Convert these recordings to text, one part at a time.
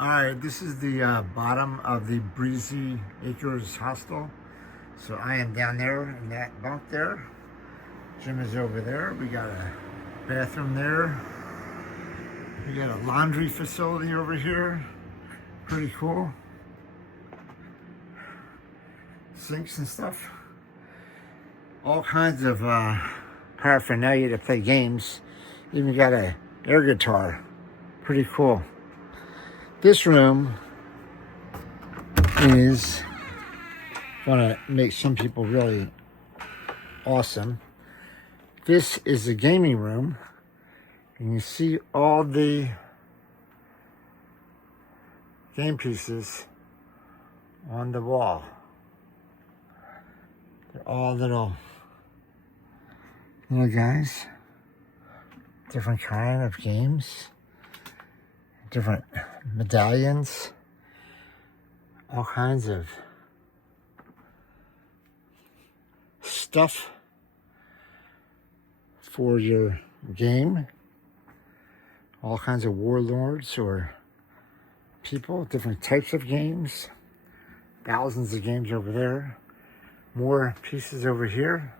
All right, this is the bottom of the Breezy Acres Hostel. So I am down there in that bunk there. Jim is over there. We got a bathroom there. We got a laundry facility over here. Pretty cool. Sinks and stuff. All kinds of paraphernalia to play games. Even got a air guitar. Pretty cool. This room is going to make some people really awesome. This is the gaming room, and you see all the game pieces on the wall. They're all little guys, different kind of games. Different medallions, all kinds of stuff for your game, all kinds of warlords or people, different types of games, thousands of games over there, more pieces over here.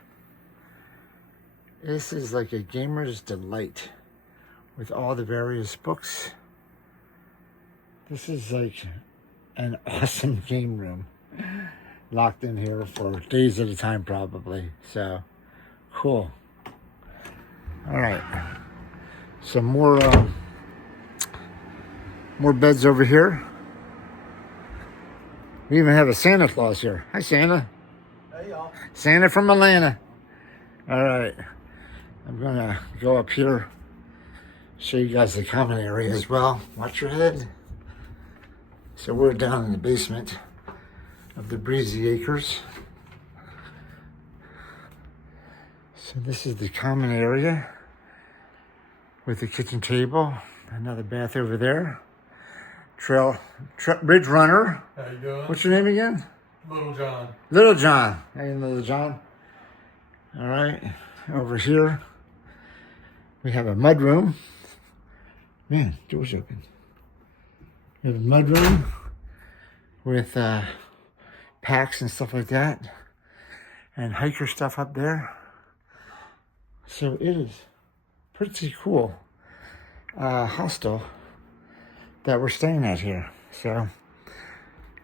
This is like a gamer's delight with all the various books. This is like an awesome game room. Locked in here for days at a time probably. So, cool. All right. Some more beds over here. We even have a Santa Claus here. Hi, Santa. Hey, y'all. Santa from Atlanta. All right. I'm going to go up here, show you guys the common area as well. Watch your head. So we're down in the basement of the Breezy Acres. So this is the common area with the kitchen table, another bath over there. Bridge runner. How you doing? What's your name again? Little John. Little John. Hey, Little John. All right, over here we have a mud room. Man, door's open. We have a mud room with packs and stuff like that, and hiker stuff up there. So it is pretty cool hostel that we're staying at here. So,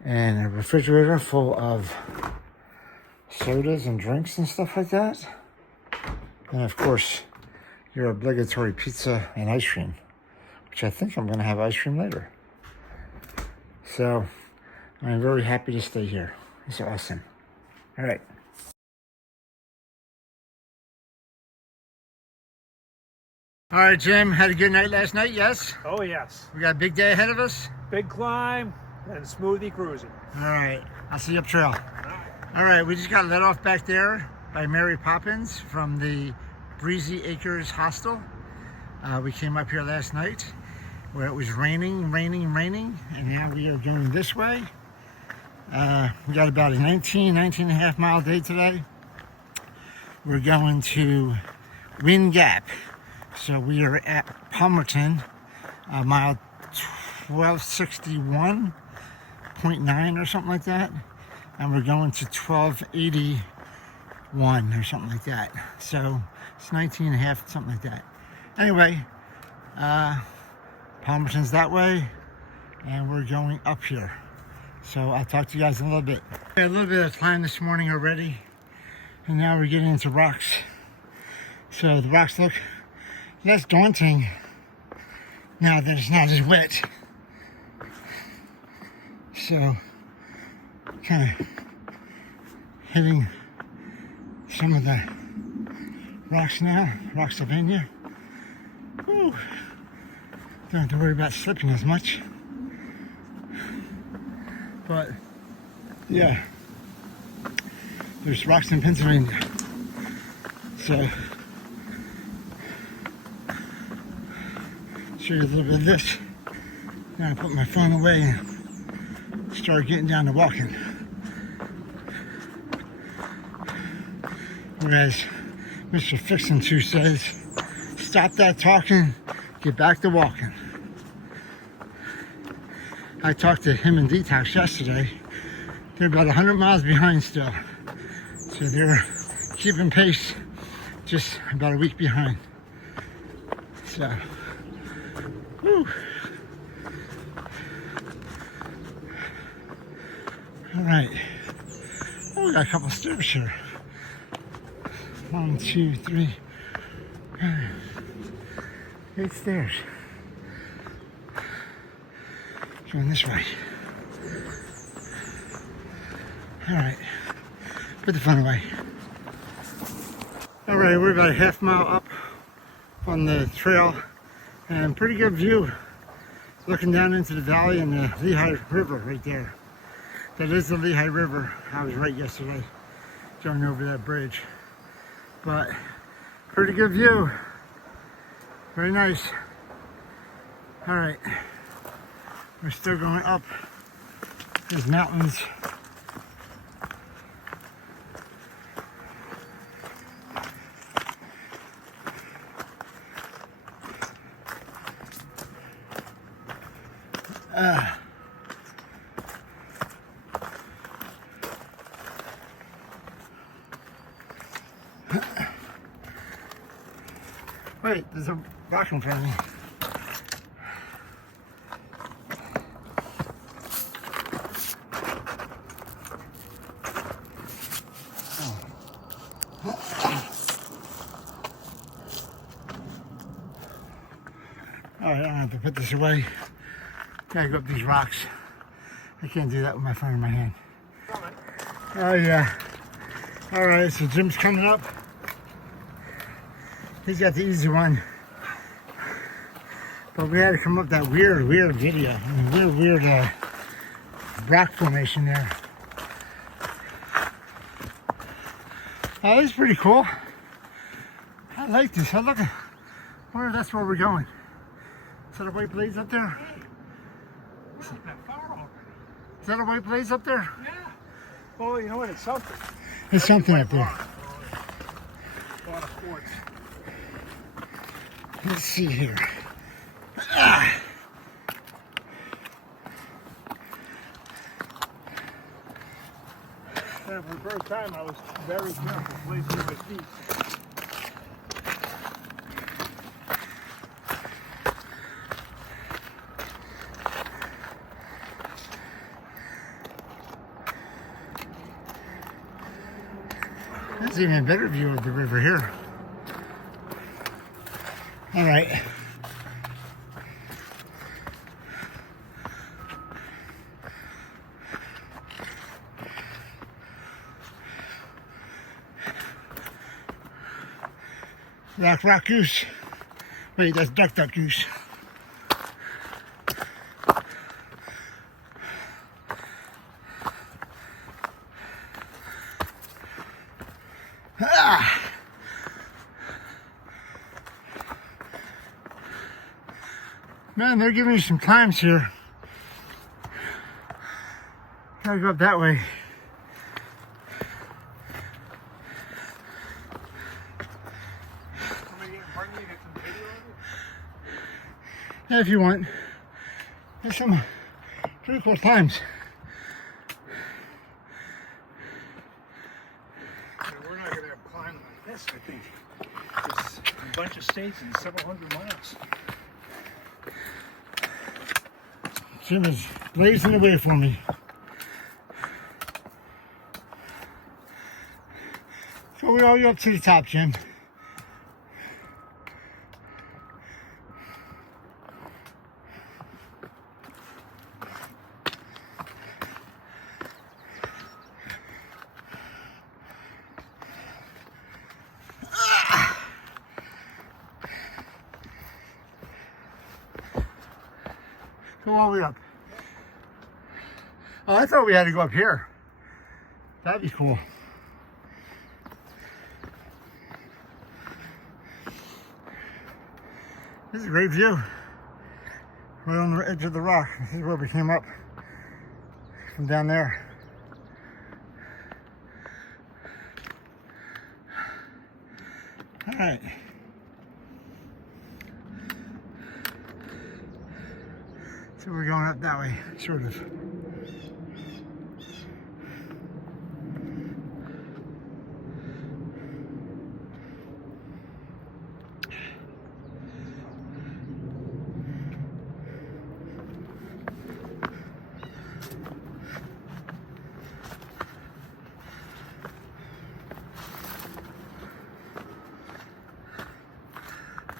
and a refrigerator full of sodas and drinks and stuff like that, and of course your obligatory pizza and ice cream, which I think I'm going to have ice cream later. So I'm very happy to stay here. It's awesome. All right. All right, Jim, had a good night last night, yes? Oh, yes. We got a big day ahead of us? Big climb and smoothie cruising. All right. I'll see you up trail. All right, we just got let off back there by Mary Poppins from the Breezy Acres Hostel. We came up here last night where it was raining, and now we are going this way. We got about a 19 and a half mile day today. We're going to Wind Gap. So we are at Palmerton, mile 1261.9 or something like that. And we're going to 1281 or something like that. So it's 19 and a half, something like that. Anyway, Palmerton's that way, and we're going up here. So I'll talk to you guys in a little bit. A little bit of climb this morning already, and now we're getting into rocks. So the rocks look less daunting now that it's not as wet. So kind of hitting some of the rocks now, Rocksylvania. Woo. Don't have to worry about slipping as much. But yeah, there's rocks in Pennsylvania. So show you a little bit of this. Now I put my phone away and start getting down to walking. Whereas Mr. Fixin' To says, stop that talking, get back to walking. I talked to him and Detox yesterday. They're about 100 miles behind still. So they're keeping pace, just about a week behind. So, whew. All right. Oh, we got a couple stairs here. 1, 2, 3, 8 stairs. Going this way. All right. Put the fun away. All right, we're about a half mile up on the trail, and pretty good view looking down into the valley and the Lehigh River right there. That is the Lehigh River. I was right yesterday going over that bridge, but pretty good view. Very nice. All right, we're still going up these mountains. Wait, there's a rock in front of me. All right, I don't have to put this away. Gotta go up these rocks. I can't do that with my phone in my hand. Oh yeah. All right, so Jim's coming up. He's got the easy one. But we had to come up that weird video. I mean, weird rock formation there. Oh, this is pretty cool. I like this. I look at where that's where we're going. Is that a white blaze up there? We're not that far over. Is that a white blaze up there? Yeah. Well, you know what? It's something. There's something up there. A lot of sports. Let's see here. Yeah, for the first time, I was very careful placing my feet. There's even a better view of the river here. All right. Rock goose. Wait, that's duck goose. Ah! Man, they're giving me some times here. Gotta go up that way. Yeah, if you want. There's some pretty cool times. Yeah, we're not going to climb like this, I think. It's a bunch of states and several hundred miles. Jim is blazing the way for me. So we're all up to the top, Jim. Go all the way up. Oh, I thought we had to go up here. That'd be cool. This is a great view. Right on the edge of the rock. This is where we came up from down there. All right. So we're going up that way, sort of.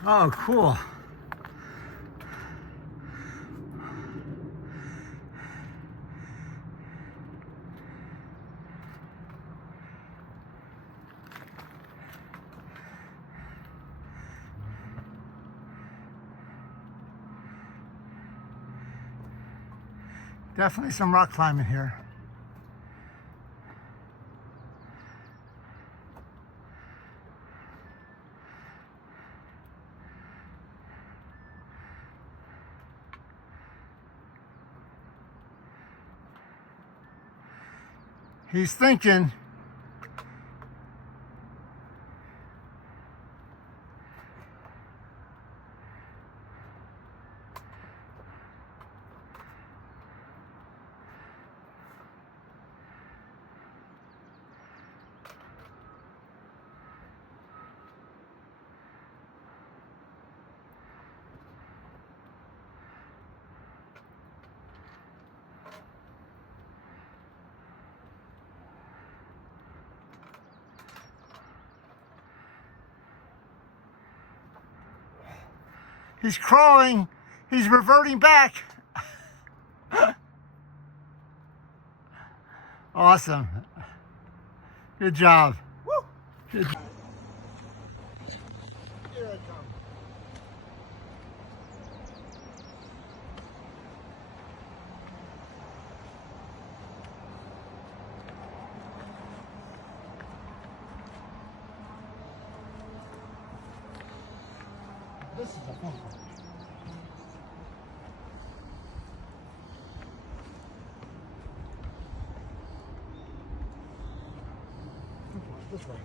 Oh, cool. Definitely some rock climbing here. He's thinking. He's crawling. He's reverting back. Awesome. Good job. Woo. Good job. Here I come. This is a fun one. This way.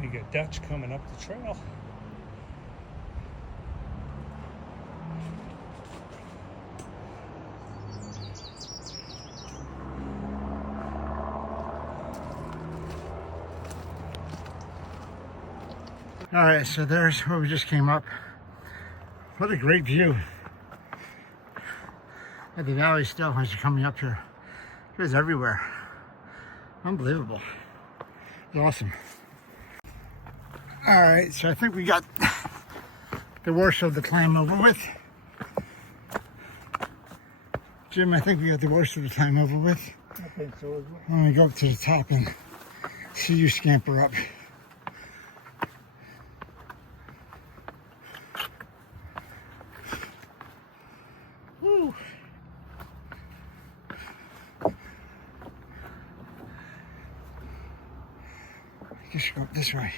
You got Dutch coming up the trail. All right, so there's where we just came up. What a great view at the valley still as you're coming up here. It was everywhere. Unbelievable. It's awesome. All right, so I think we got the worst of the climb over with. Jim, I think we got the worst of the climb over with. I think so as well. I'm gonna go up to the top and see you scamper up. Woo. Just go up this way.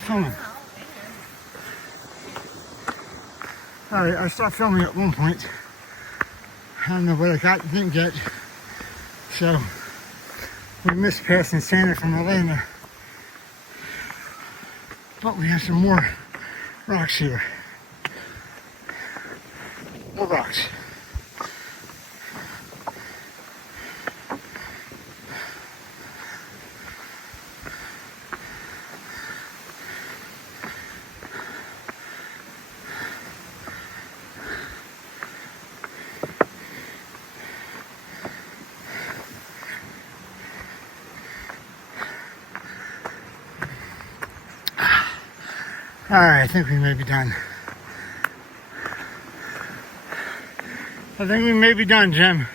Filming. Alright, I stopped filming at one point. I don't know what I got, didn't get. So, we missed passing Santa from Atlanta. But we have some more rocks here. More rocks. All right, I think we may be done. I think we may be done, Jim.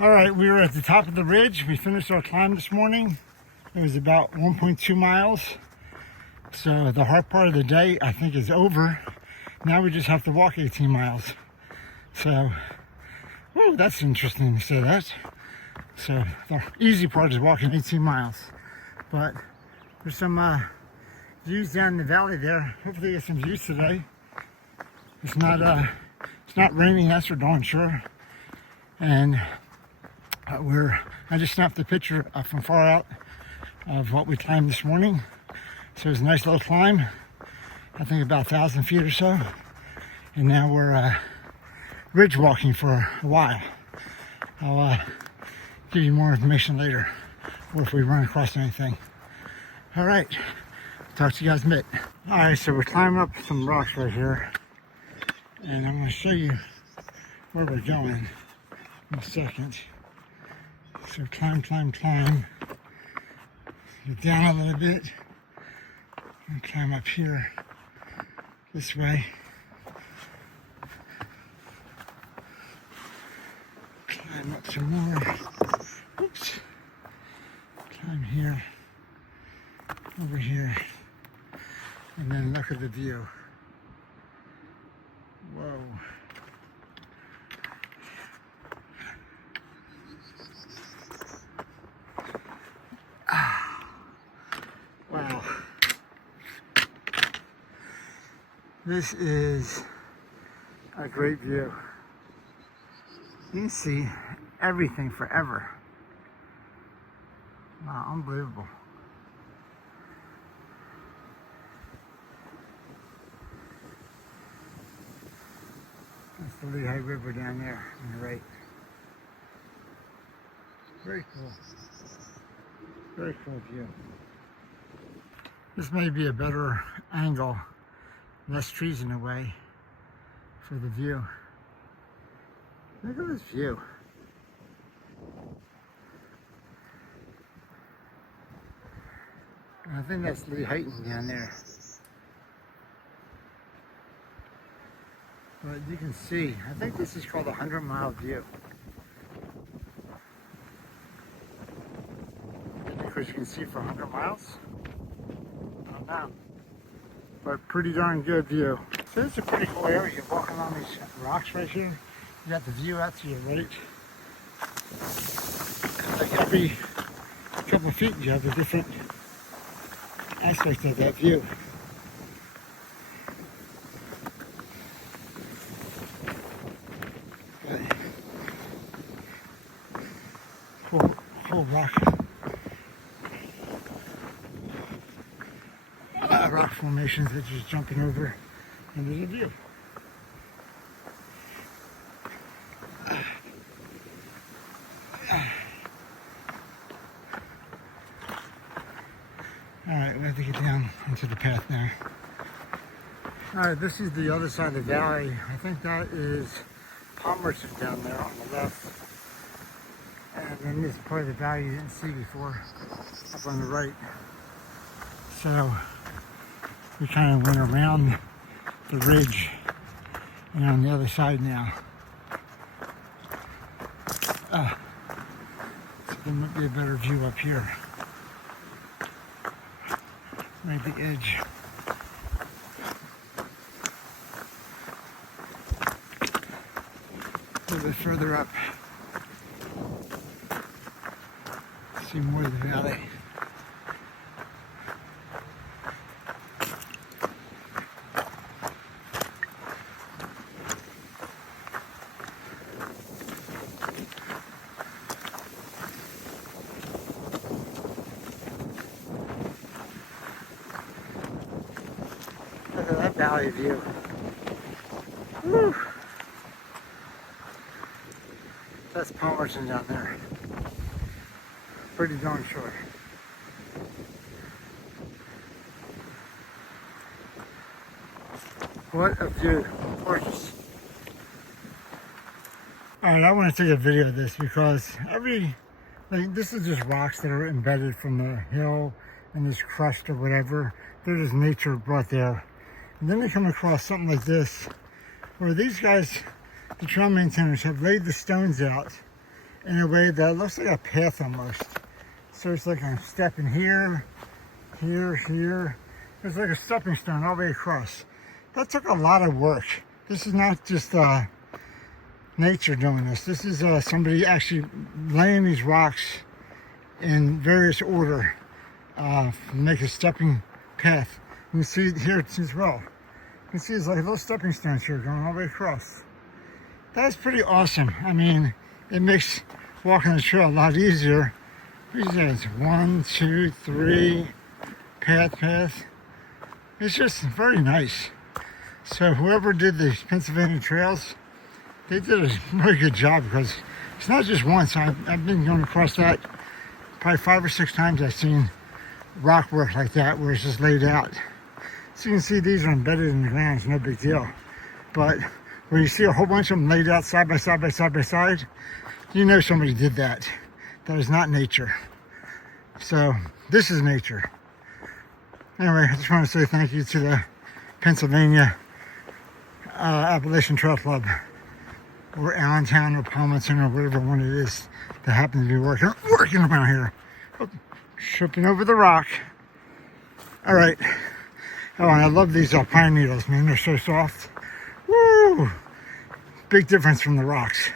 All right, we were at the top of the ridge. We finished our climb this morning. It was about 1.2 miles. So the hard part of the day, I think, is over. Now we just have to walk 18 miles. So, oh, that's interesting to say that. So the easy part is walking 18 miles. But there's some views down in the valley there. Hopefully get some views today. It's not raining, that's for darn sure. And I just snapped a picture from far out of what we climbed this morning. So it was a nice little climb, I think about 1,000 feet or so. And now we're ridge walking for a while. I'll give you more information later, or if we run across anything. All right, talk to you guys in a bit. All right, so we're climbing up some rocks right here. And I'm gonna show you where we're going in a second. So climb. Get down a little bit. And climb up here this way. Climb up some more. Oops. Climb here. Over here. And then look at the view. Whoa. Wow. This is a great view. You can see everything forever. Wow, unbelievable. That's the Lehigh River down there on the right. Very cool. Very cool view. This may be a better angle, less trees in the way for the view. Look at this view. I think that's Lehighton down there. But you can see, I think this is called a 100-mile view. Because you can see for 100 miles. I don't know. But pretty darn good view. So this is a pretty cool area. You're walking on these rocks right here. You got the view out to your right. Like every couple of feet you have a different aspect of that view. Cool rock. Rock formations that you're just jumping over, and there's a view. Alright, we have to get down into the path now. Alright, this is the other side of the valley. I think that is Palmerston down there on the left. And then this part of the valley you didn't see before, up on the right. So we kind of went around the ridge and on the other side now. So there might be a better view up here. Right at the edge. A little bit further up. See more of the valley. Look at that valley view. Woo. That's Palmerston down there. Pretty darn sure. What a view. Gorgeous. Alright, I want to take a video of this because this is just rocks that are embedded from the hill and this crust or whatever. They're just nature brought there. And then they come across something like this, where these guys, the trail maintainers, have laid the stones out in a way that looks like a path almost. So it's like I'm stepping here, here, here. It's like a stepping stone all the way across. That took a lot of work. This is not just nature doing this. This is somebody actually laying these rocks in various order to make a stepping path. You can see here as well. You can see it's like little stepping stones here going all the way across. That's pretty awesome. I mean, it makes walking the trail a lot easier. It's 1, 2, 3, path. It's just very nice. So whoever did the Pennsylvania trails, they did a very good job, because it's not just once. I've been going across that probably 5 or 6 times. I've seen rock work like that where it's just laid out. So you can see these are embedded in the ground. It's no big deal. But when you see a whole bunch of them laid out side by side, you know somebody did that. That is not nature. So this is nature. Anyway, I just want to say thank you to the Pennsylvania Appalachian Trail Club, or Allentown or Palmerton or whatever one it is that happens to be working around here. Oh, tripping over the rock. All right. Oh, and I love these pine needles, man. They're so soft. Woo! Big difference from the rocks.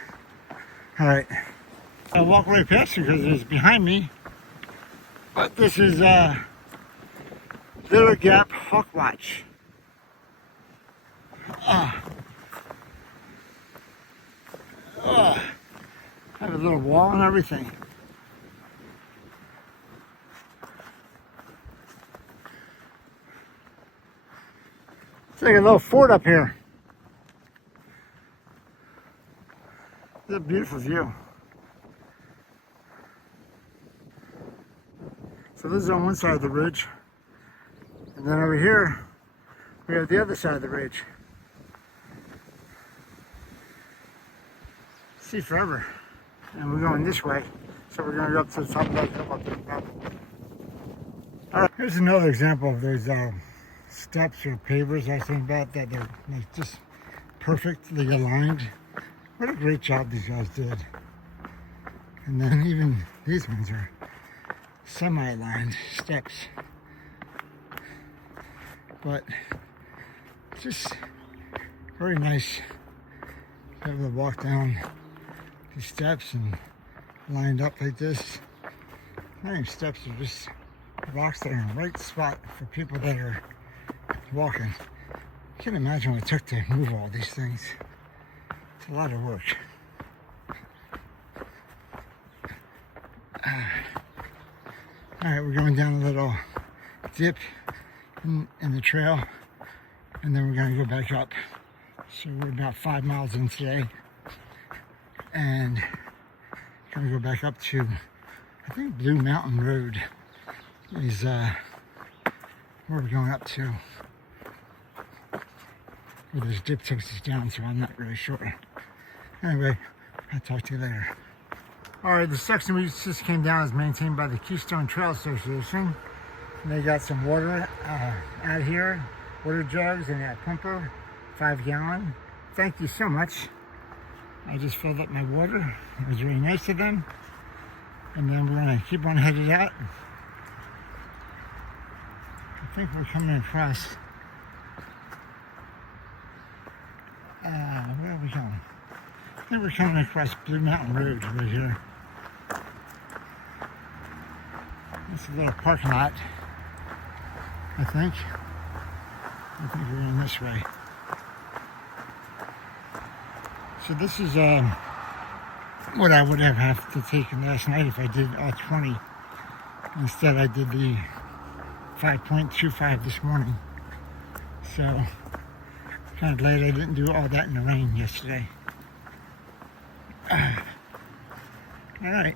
All right. I'll walk right past you because it's behind me. But this is Little Gap Hawk Watch. I have a little wall and everything. It's like a little fort up here. It's a beautiful view. So this is on one side of the ridge. And then over here, we have the other side of the ridge. See forever. And we're going this way. So we're going to go up to the top of that hill up there. All right, here's another example of those steps or pavers I was thinking about, that they're just perfectly aligned. What a great job these guys did. And then even these ones are semi-aligned steps. But just very nice to be able to walk down these steps and lined up like this. I think steps are just rocks that are in the right spot for people that are walking. I can't imagine what it took to move all these things. It's a lot of work. Alright, we're going down a little dip in the trail, and then we're going to go back up. So we're about 5 miles in today, and going to go back up to, I think, Blue Mountain Road is where we're going up to. Well, this dip takes us down, so I'm not really sure. Anyway, I'll talk to you later. Alright, the section we just came down is maintained by the Keystone Trail Association. And they got some water out here, water jugs, and a pumper, 5-gallon. Thank you so much. I just filled up my water. It was really nice of them. And then we're going to keep on headed out. I think we're coming across. Where are we going? I think we're coming across Blue Mountain Road right here. It's a little parking lot, I think. I think we're going this way. So this is what I would have had to take last night if I did all 20. Instead I did the 5.25 this morning. So kind of late. I didn't do all that in the rain yesterday. Alright.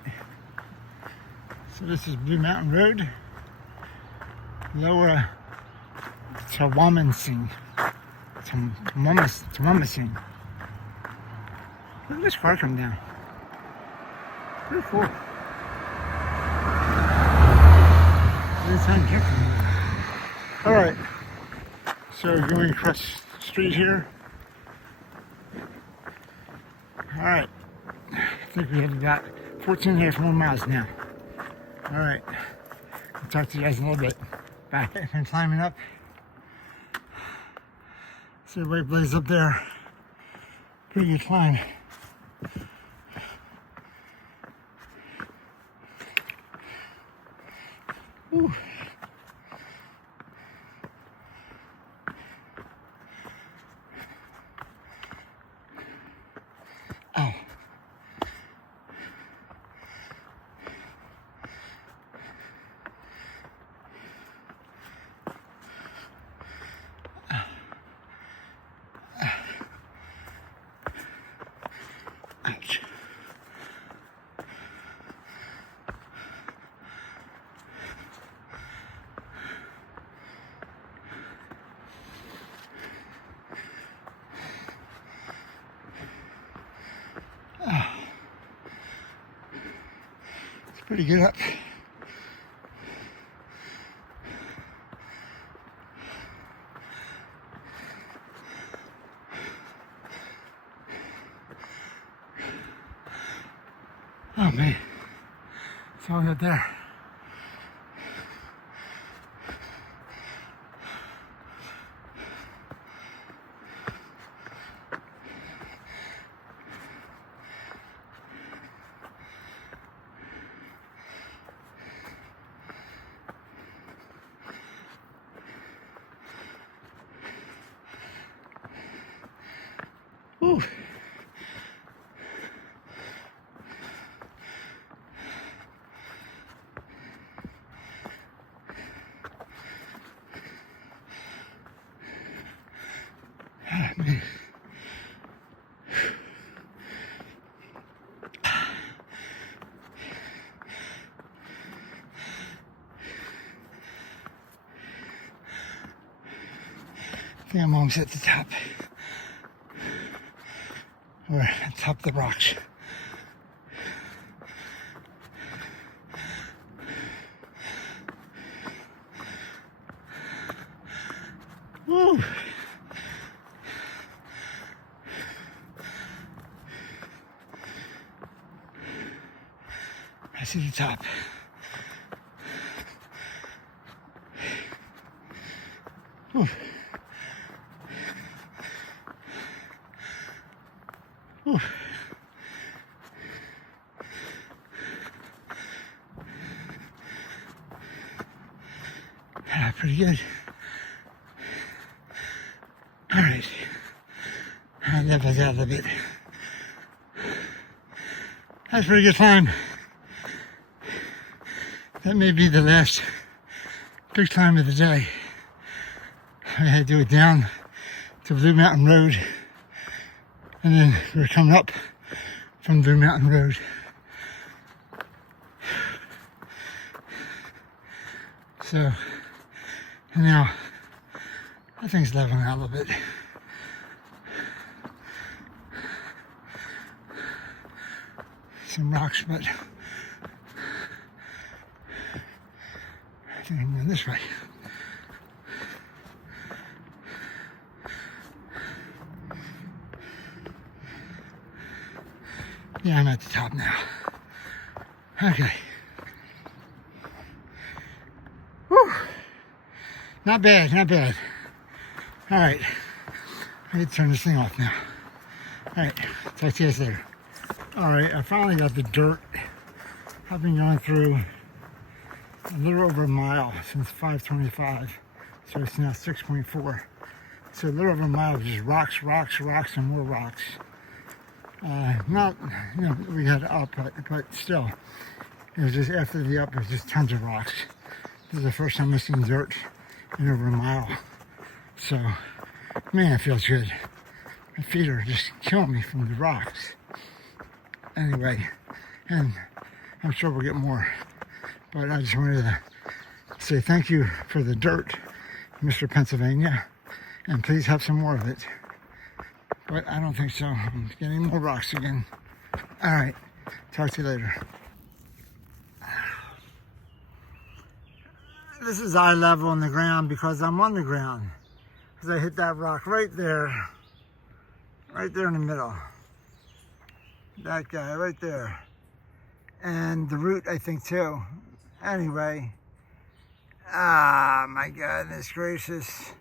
So this is Blue Mountain Road. Lower Tawamasing. Tawamasing. Look at this car come down. Pretty cool. Alright. So we're going across the street here. Alright. I think we have about 14 and a half more miles now. All right. I'll talk to you guys in a little bit. Bye. I'm climbing up. See the white blaze up there. Pretty good climb. Ooh. Ow. Ouch. It's pretty good up. Oh man, it's all good there. Ooh. Ah, man. I think I'm almost at the top. Or at the top of the rocks. Woo! I see the top. Whew. Whew. Yeah, pretty good. All right. I'll level out a little bit. That's a pretty good climb. That may be the last big climb of the day. I had to do it down to Blue Mountain Road, and then we're coming up from Blue Mountain Road. So, and now I think it's leveling out a little bit. Some rocks, but I think I'm going this way. Yeah, I'm at the top now. Okay. Whew. Not bad, not bad. All right. I need to turn this thing off now. All right. Talk to you guys later. All right. I finally got the dirt. I've been going through a little over a mile since 5:25. So it's now 6.4. So a little over a mile of just rocks, rocks, rocks, and more rocks. Not, you know, we had up, but still, it was just after the up, it was just tons of rocks. This is the first time I've seen dirt in over a mile. So, man, it feels good. My feet are just killing me from the rocks. Anyway, and I'm sure we'll get more. But I just wanted to say thank you for the dirt, Mr. Pennsylvania, and please have some more of it. But I don't think so. I'm getting more rocks again. All right. Talk to you later. This is eye level on the ground because I'm on the ground. Because I hit that rock right there. Right there in the middle. That guy right there. and the root, I think, too. Anyway, ah, my goodness gracious.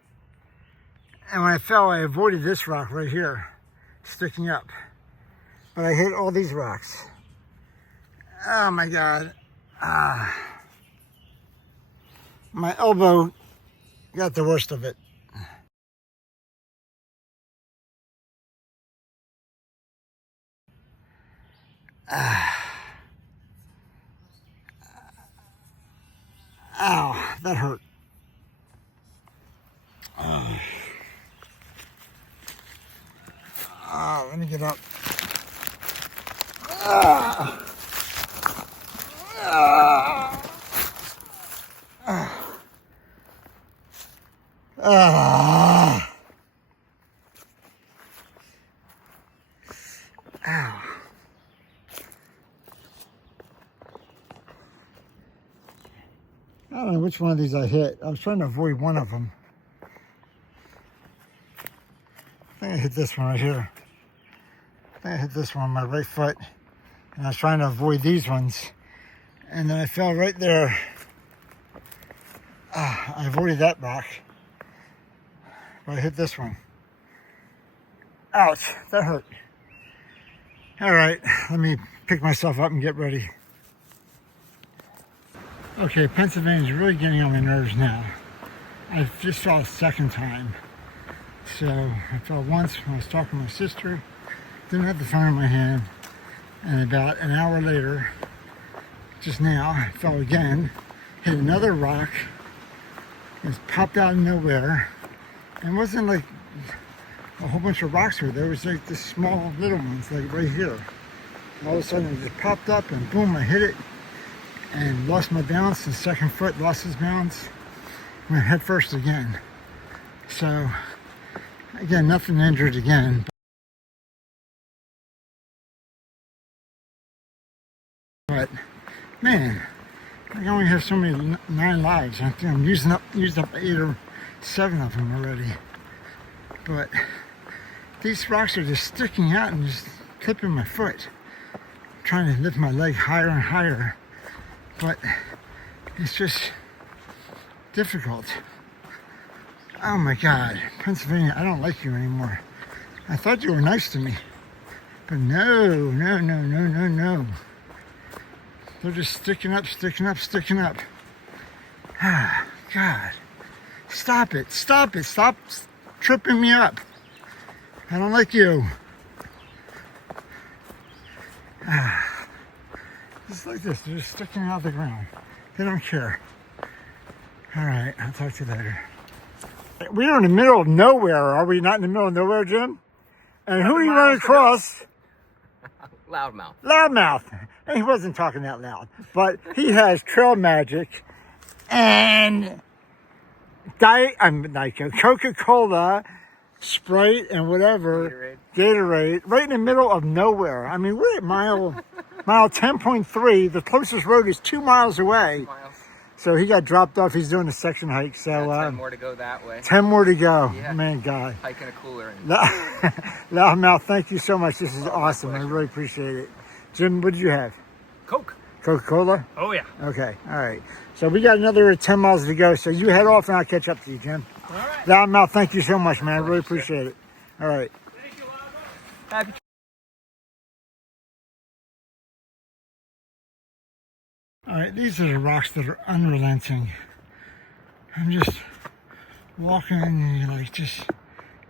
And when I fell, I avoided this rock right here, sticking up. But I hit all these rocks. Oh my God. My elbow got the worst of it. Ow, that hurt. Let me get up. Ow. I don't know which one of these I hit. I was trying to avoid one of them. I think I hit this one right here. I think I hit this one on my right foot. And I was trying to avoid these ones. And then I fell right there. I avoided that rock. But I hit this one. Ouch, that hurt. All right, let me pick myself up and get ready. Okay, Pennsylvania's really getting on my nerves now. I just fell a second time. So I fell once when I was talking to my sister, didn't have the phone in my hand, and about an hour later, just now, I fell again, hit another rock, it popped out of nowhere, and it wasn't like a whole bunch of rocks were there, it was like the small little ones, like right here. All of a sudden it just popped up and boom, I hit it, and lost my balance, the second foot lost its balance, went head first again. So, again, nothing injured again. But, man, I only have so many 9 lives. I think I'm used up 8 or 7 of them already. But these rocks are just sticking out and just clipping my foot. I'm trying to lift my leg higher and higher. But it's just difficult. Oh my God, Pennsylvania, I don't like you anymore. I thought you were nice to me. But no. They're just sticking up. Ah, God. Stop it. Stop tripping me up. I don't like you. Just like this, they're just sticking out of the ground. They don't care. All right, I'll talk to you later. We are in the middle of nowhere, are we not in the middle of nowhere, Jim? And who are you running across? Loudmouth. Loudmouth. And he wasn't talking that loud, but he has trail magic and Coca-Cola, Sprite, and whatever, Gatorade, right in the middle of nowhere. I mean, we're at mile 10.3. The closest road is 2 miles away. 2 miles. So he got dropped off. He's doing a section hike. So 10 more to go that way. 10 more to go. Yeah. Man, God. Hiking a cooler. Loudmouth, thank you so much. This is awesome. I pleasure. really appreciate it. Jim, what did you have? Coke. Coca-Cola? Oh, yeah. Okay, all right. So we got another 10 miles to go. So you head off and I'll catch up to you, Jim. All right. Loudmouth, thank you so much, man. I really appreciate it. All right. Thank you, Loudmouth. Happy All right, these are the rocks that are unrelenting. I'm just walking and you're like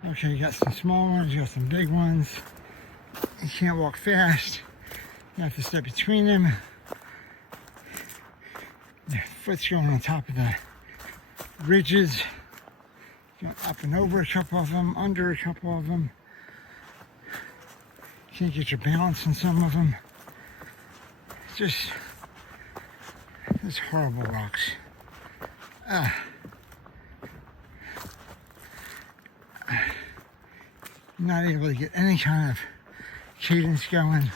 okay, you got some small ones, you got some big ones. You can't walk fast. You have to step between them. The foot's going on top of the ridges. Going up and over a couple of them, under a couple of them. Can't get your balance on some of them. It's horrible rocks. Not able to get any kind of cadence going.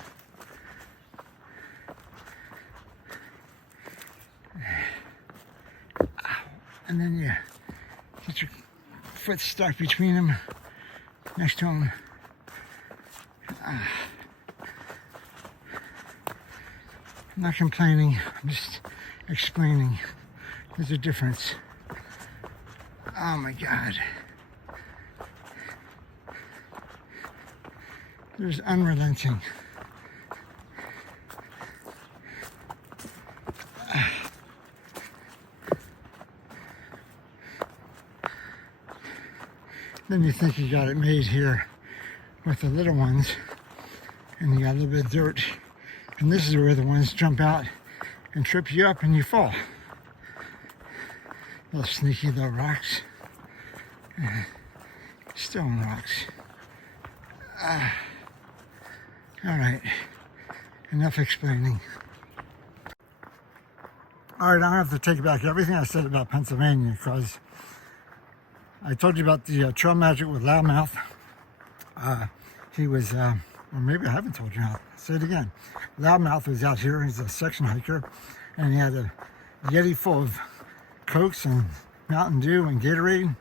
And then you get your foot stuck between them, next to them. I'm not complaining, I'm just explaining. There's a difference. Oh my God. There's unrelenting. Then you think you got it made here with the little ones, and you got a little bit of dirt, and this is where the ones jump out and trip you up and you fall. Little sneaky little rocks. Stone rocks. All right, enough explaining. All right, I have to take back everything I said about Pennsylvania, because I told you about the trail magic with Loudmouth. He was, or maybe I haven't told you. I'll say it again. Loudmouth was out here. He's a section hiker, and he had a Yeti full of Cokes and Mountain Dew and Gatorade,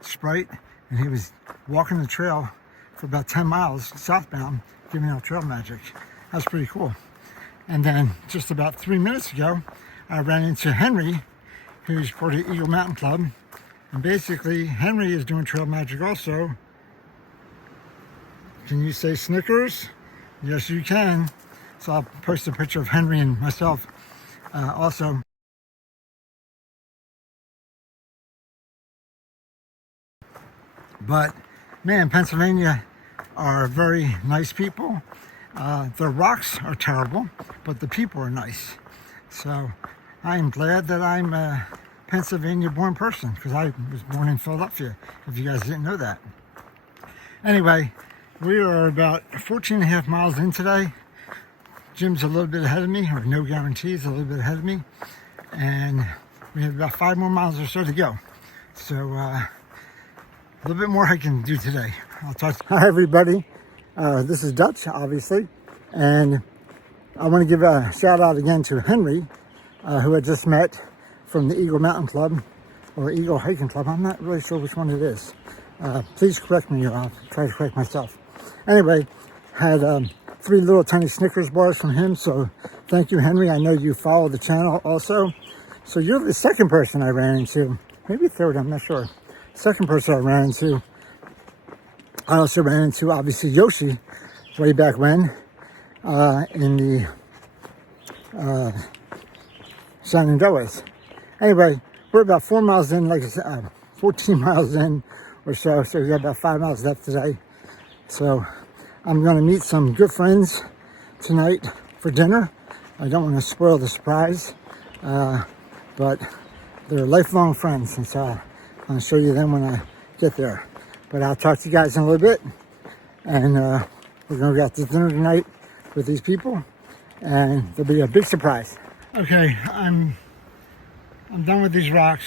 Sprite, and he was walking the trail for about 10 miles southbound, giving out trail magic. That's pretty cool. And then just about 3 minutes ago, I ran into Henry, who's part of the Eagle Mountain Club. And basically, Henry is doing trail magic also. Can you say Snickers? Yes, you can. So I'll post a picture of Henry and myself also. But man, Pennsylvania are very nice people. The rocks are terrible, but the people are nice. So I am glad that I'm a Pennsylvania born person, because I was born in Philadelphia, if you guys didn't know that. Anyway, we are about 14 and a half miles in today. Jim's a little bit ahead of me, or no guarantees, a little bit ahead of me. And we have about 5 more miles or so to go. So a little bit more hiking to do today. I'll talk. Hi everybody, this is Dutch, obviously. And I want to give a shout out again to Henry, who I just met from the Eagle Mountain Club, or Eagle Hiking Club. I'm not really sure which one it is. Please correct me, or I'll try to correct myself. Anyway, had 3 little tiny Snickers bars from him, so thank you, Henry. I know you follow the channel also. So you're the second person I ran into, maybe third, I'm not sure. Second person I ran into. I also ran into, obviously, Yoshi way back when, in the Shenandoahs. Anyway, we're about 4 miles in, like I said, 14 miles in or so, so we got about 5 miles left today. So I'm going to meet some good friends tonight for dinner. I don't want to spoil the surprise, but they're lifelong friends, and so I'll show you them when I get there. But I'll talk to you guys in a little bit, and we're going to go out to dinner tonight with these people, and there'll be a big surprise. Okay, I'm done with these rocks.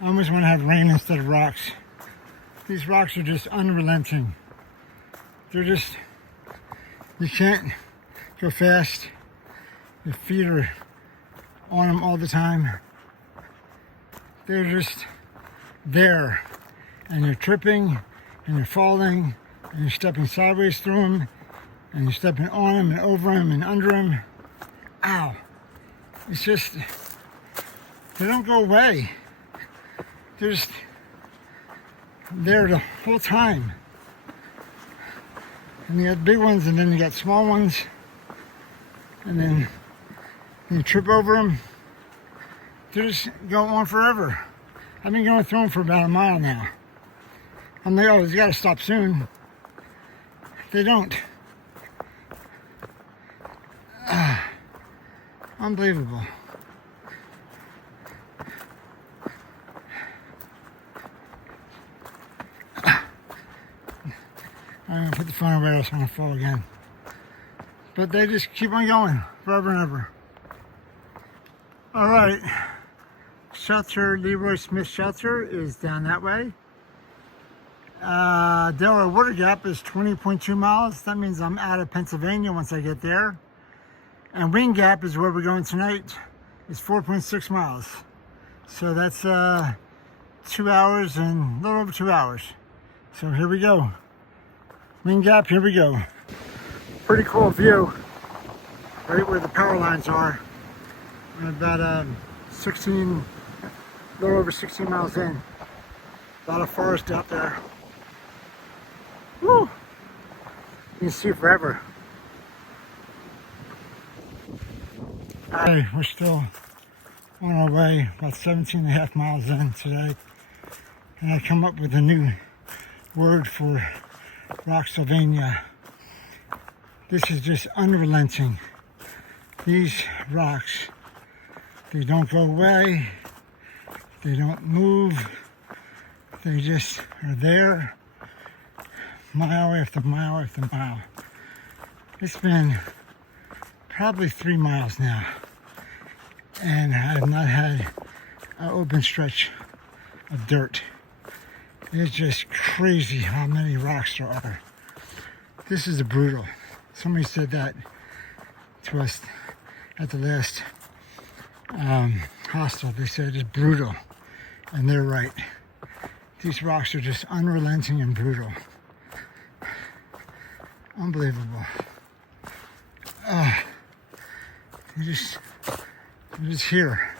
I almost want to have rain instead of rocks. These rocks are just unrelenting. They're just, you can't go fast. Your feet are on them all the time. They're just there. And you're tripping, and you're falling, and you're stepping sideways through them, and you're stepping on them and over them and under them. Ow. It's just, they don't go away. They're just there the whole time. And you got big ones, and then you got small ones, and then you trip over them. They just go on forever. I've been going through them for about a mile now. I'm like, oh, you gotta stop soon. They don't. Unbelievable. I'm gonna put the phone away, else I'm gonna fall again. But they just keep on going forever and ever. All right, shelter, Leroy Smith Shelter is down that way. Delaware Water Gap is 20.2 miles. That means I'm out of Pennsylvania once I get there. And Wing Gap is where we're going tonight. It's 4.6 miles. So that's 2 hours and a little over 2 hours. So here we go. Wing Gap, here we go. Pretty cool view. right where the power lines are. We're about a little over 16 miles in. A lot of forest out there. Woo! You can see forever. Okay, we're still on our way, about 17.5 miles in today. And I come up with a new word for Rocksylvania. This is just unrelenting. These rocks, they don't go away, they don't move, they just are there, mile after mile after mile. It's been probably 3 miles now, and I have not had an open stretch of dirt. It's just crazy how many rocks there are. This is brutal. Somebody said that to us at the last hostel. They said it's brutal, and they're right. These rocks are just unrelenting and brutal. Unbelievable. You're just here.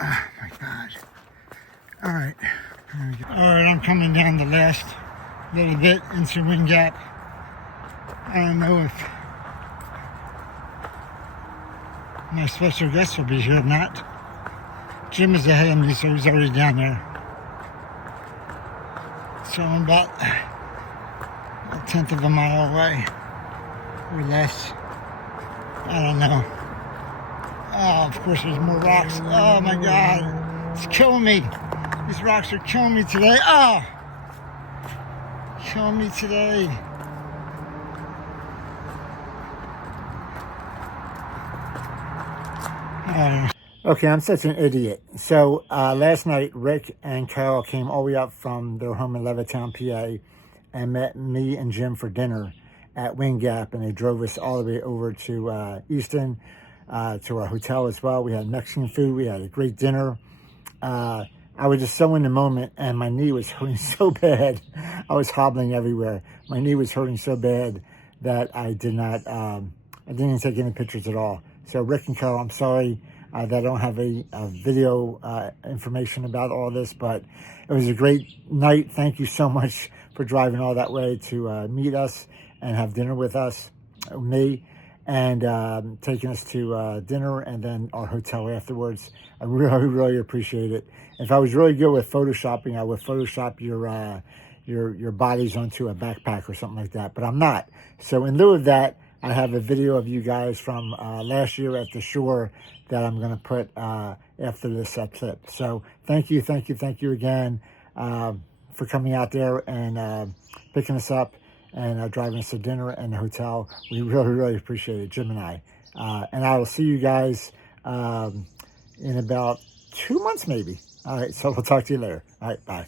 Oh my God. All right. Here we go. All right, I'm coming down the last little bit into Wind Gap. I don't know if my special guest will be here or not. Jim is ahead of me, so he's already down there. So I'm about a 1/10 of a mile away, or less. I don't know. Oh, of course there's more rocks. Oh my God, it's killing me. These rocks are killing me today. Oh, killing me today. Okay, I'm such an idiot. So last night, Rick and Carol came all the way up from their home in Levittown, PA, and met me and Jim for dinner at Wind Gap, and they drove us all the way over to Easton, to our hotel as well. We had Mexican food. We had a great dinner. I was just so in the moment, and my knee was hurting so bad. I was hobbling everywhere. My knee was hurting so bad that I didn't even take any pictures at all. So Rick and Carol, I'm sorry that I don't have a video information about all this, but it was a great night. Thank you so much for driving all that way to meet us and have dinner with us, me, and taking us to dinner and then our hotel afterwards. I really, really appreciate it. If I was really good with photoshopping, I would Photoshop your bodies onto a backpack or something like that, but I'm not. So in lieu of that, I have a video of you guys from last year at the shore that I'm going to put after this clip. So thank you again for coming out there and picking us up and driving us to dinner and the hotel. We really, really appreciate it, Jim and I. And I will see you guys in about 2 months maybe. All right, so we'll talk to you later. All right, bye.